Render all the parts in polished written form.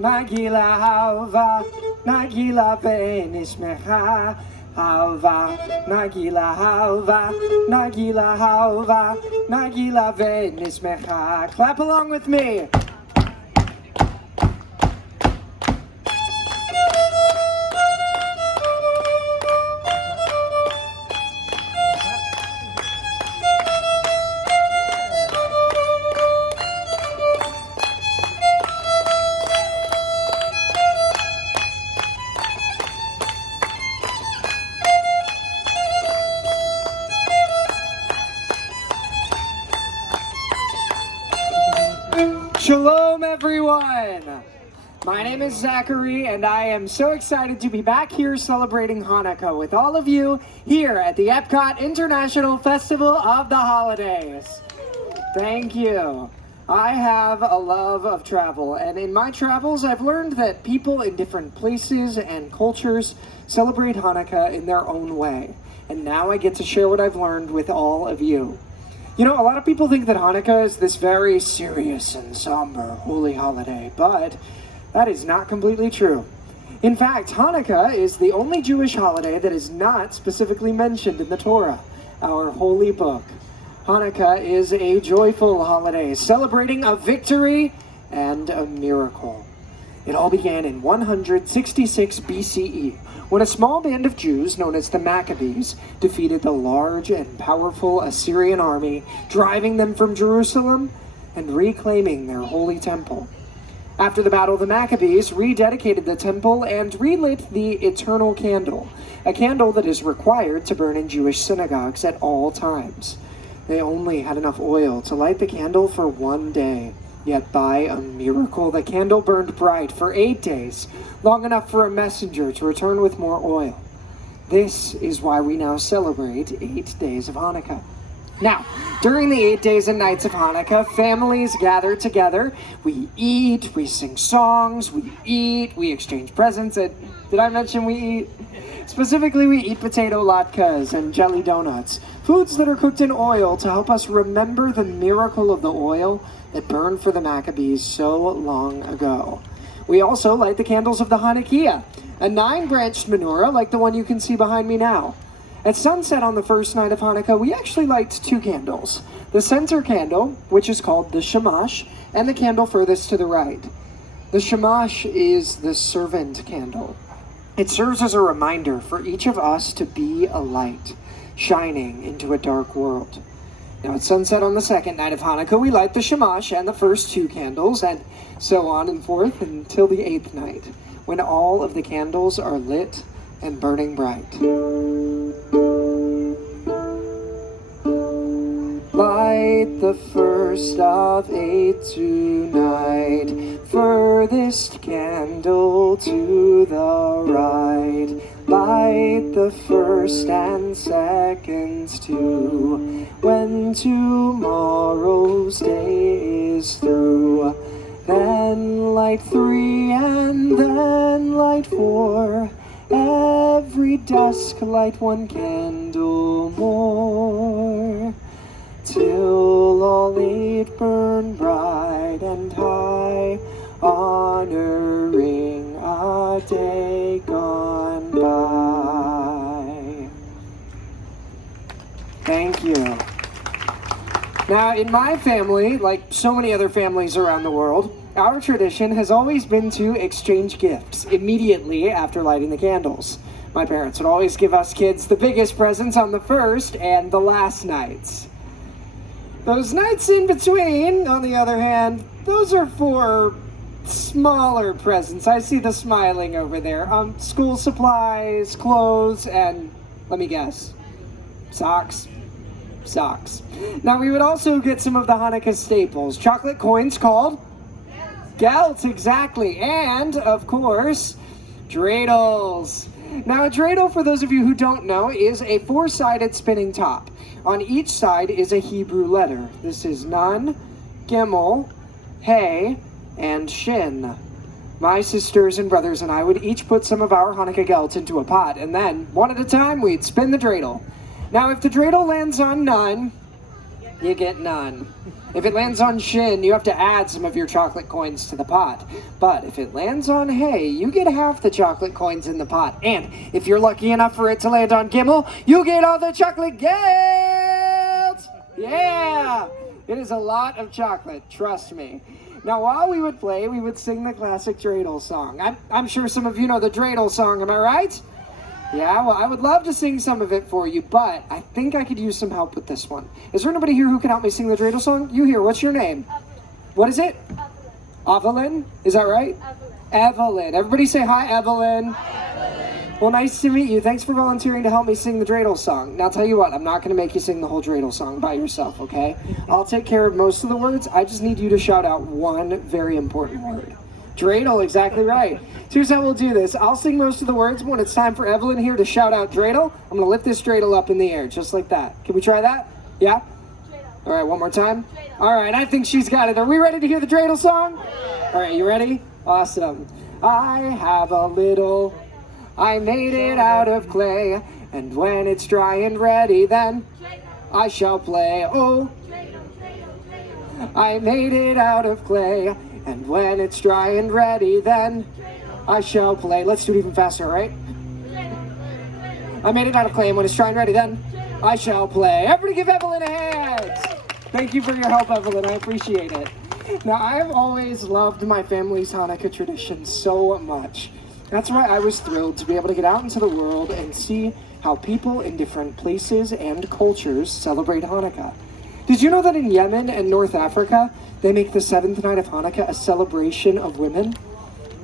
Nagila Hava, Nagila Benishmecha, Hava, Nagila Hava, Nagila Hava, Nagila Benishmecha. Clap along with me. Shalom, everyone! My name is Zachary, and I am so excited to be back here celebrating Hanukkah with all of you here at the Epcot International Festival of the Holidays. Thank you. I have a love of travel, and in my travels, I've learned that people in different places and cultures celebrate Hanukkah in their own way. And now I get to share what I've learned with all of you. You know, a lot of people think that Hanukkah is this very serious and somber holy holiday, but that is not completely true. In fact, Hanukkah is the only Jewish holiday that is not specifically mentioned in the Torah, our holy book. Hanukkah is a joyful holiday, celebrating a victory and a miracle. It all began in 166 BCE, when a small band of Jews, known as the Maccabees, defeated the large and powerful Assyrian army, driving them from Jerusalem and reclaiming their holy temple. After the Battle, the Maccabees rededicated the temple and relit the eternal candle, a candle that is required to burn in Jewish synagogues at all times. They only had enough oil to light the candle for one day. Yet by a miracle, the candle burned bright for 8 days, long enough for a messenger to return with more oil. This is why we now celebrate 8 days of Hanukkah. Now, during the 8 days and nights of Hanukkah, families gather together. We eat, we sing songs, we exchange presents. Did I mention we eat? Specifically, we eat potato latkes and jelly donuts, foods that are cooked in oil to help us remember the miracle of the oil that burned for the Maccabees so long ago. We also light the candles of the Hanukkah, a 9-branched menorah like the one you can see behind me now. At sunset on the first night of Hanukkah, we actually light 2 candles. The center candle, which is called the shamash, and the candle furthest to the right. The shamash is the servant candle. It serves as a reminder for each of us to be a light, shining into a dark world. Now at sunset on the second night of Hanukkah, we light the shamash and the first 2 candles, and so on and forth until the 8th night, when all of the candles are lit and burning bright. Light the first of 8 tonight, furthest candle to the right. Light the first and seconds too, when tomorrow's day is through. Then light 3 and then light 4. Every dusk light 1 candle more, till all 8 burn bright and high, honoring a day gone by. Thank you. Now, in my family, like so many other families around the world, our tradition has always been to exchange gifts immediately after lighting the candles. My parents would always give us kids the biggest presents on the first and the last nights. Those nights in between, on the other hand, those are for smaller presents. I see the smiling over there. School supplies, clothes, and, let me guess, socks. Socks. Now, we would also get some of the Hanukkah staples. Chocolate coins called gelt, exactly. And, of course, dreidels. Now, a dreidel, for those of you who don't know, is a 4-sided spinning top. On each side is a Hebrew letter. This is Nun, Gimel, Hey, and Shin. My sisters and brothers and I would each put some of our Hanukkah gelt into a pot, and then, one at a time, we'd spin the dreidel. Now, if the dreidel lands on Nun, you get none. If it lands on Shin, you have to add some of your chocolate coins to the pot. But if it lands on Hay, you get half the chocolate coins in the pot. And if you're lucky enough for it to land on Gimmel, you get all the chocolate gifts! Yeah! It is a lot of chocolate, trust me. Now, while we would play, we would sing the classic dreidel song. I'm sure some of you know the dreidel song, am I right? Yeah, well, I would love to sing some of it for you, but I think I could use some help with this one. Is there anybody here who can help me sing the dreidel song? You here, what's your name? What is it? Evelyn. Is that right? Evelyn. Everybody say hi, Evelyn. Well, nice to meet you. Thanks for volunteering to help me sing the dreidel song. Now, I'll tell you what, I'm not going to make you sing the whole dreidel song by yourself, okay? I'll take care of most of the words. I just need you to shout out one very important word. Dreidel, exactly right. So here's how we'll do this. I'll sing most of the words. When it's time for Evelyn here to shout out dreidel, I'm going to lift this dreidel up in the air, just like that. Can we try that? Yeah? All right, one more time. All right, I think she's got it. Are we ready to hear the dreidel song? All right, you ready? Awesome. I have a little... I made it out of clay, and when it's dry and ready, then I shall play. Oh, I made it out of clay, and when it's dry and ready, then I shall play. Let's do it even faster, all right? I made it out of clay, and when it's dry and ready, then I shall play. Everybody give Evelyn a hand! Thank you for your help, Evelyn. I appreciate it. Now, I've always loved my family's Hanukkah tradition so much. That's why I was thrilled to be able to get out into the world and see how people in different places and cultures celebrate Hanukkah. Did you know that in Yemen and North Africa, they make the seventh night of Hanukkah a celebration of women?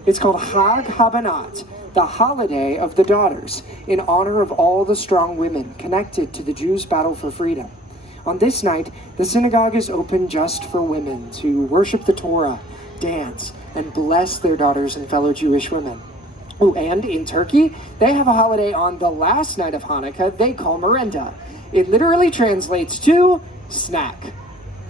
It's called Hag Habanat, the holiday of the daughters, in honor of all the strong women connected to the Jews' battle for freedom. On this night, the synagogue is open just for women to worship the Torah, dance, and bless their daughters and fellow Jewish women. Oh, and in Turkey, they have a holiday on the last night of Hanukkah they call Merenda. It literally translates to snack.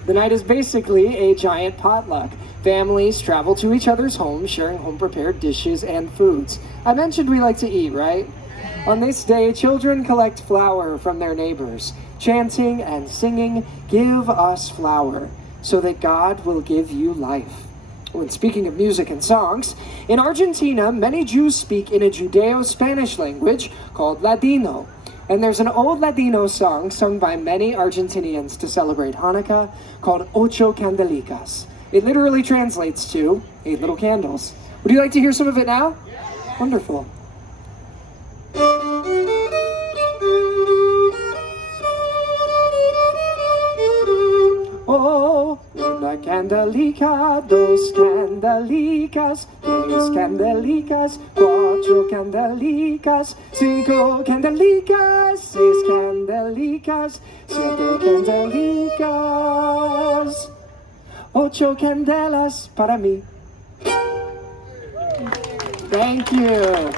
The night is basically a giant potluck. Families travel to each other's homes, sharing home-prepared dishes and foods. I mentioned we like to eat, right? On this day, children collect flour from their neighbors, chanting and singing, "Give us flour, so that God will give you life." When speaking of music and songs, in Argentina, many Jews speak in a Judeo-Spanish language called Ladino. And there's an old Ladino song sung by many Argentinians to celebrate Hanukkah called Ocho Candelicas. It literally translates to 8 little candles. Would you like to hear some of it now? Yeah. Wonderful. Oh, una candelica, dos candelicas, tres candelicas, cuatro candelicas, cinco candelicas, seis candelicas, siete candelicas, ocho candelas para mí. Thank you.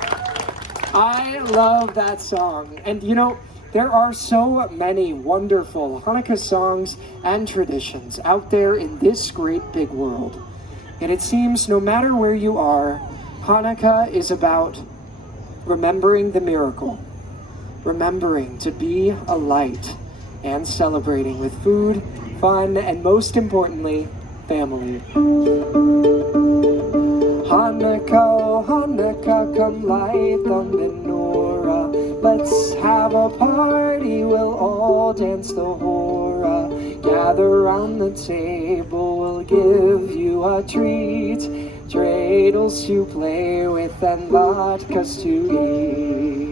I love that song. And you know, there are so many wonderful Hanukkah songs and traditions out there in this great big world. And it seems no matter where you are, Hanukkah is about remembering the miracle, remembering to be a light, and celebrating with food, fun, and most importantly, family. Hanukkah, oh Hanukkah, come light the menorah. Let's have a party, we'll all dance the hora. Gather round the table, we'll give you a treat. Dreidels to play with and latkes to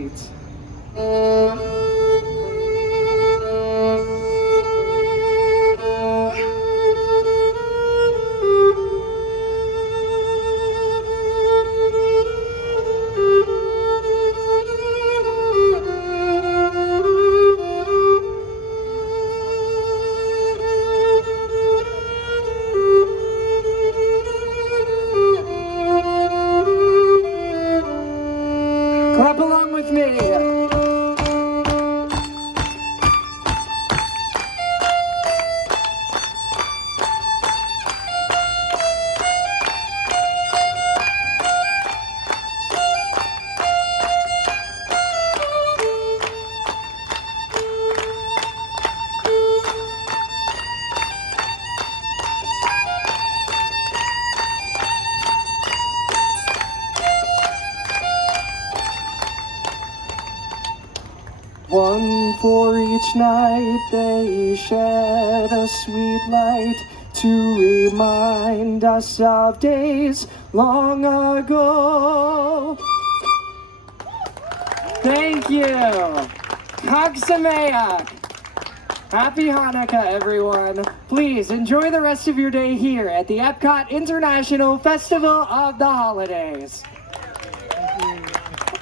eat. Clap along with me. One for each night they shed a sweet light to remind us of days long ago. Thank you. Chag Sameach. Happy Hanukkah, everyone. Please enjoy the rest of your day here at the Epcot International Festival of the Holidays. Thank you.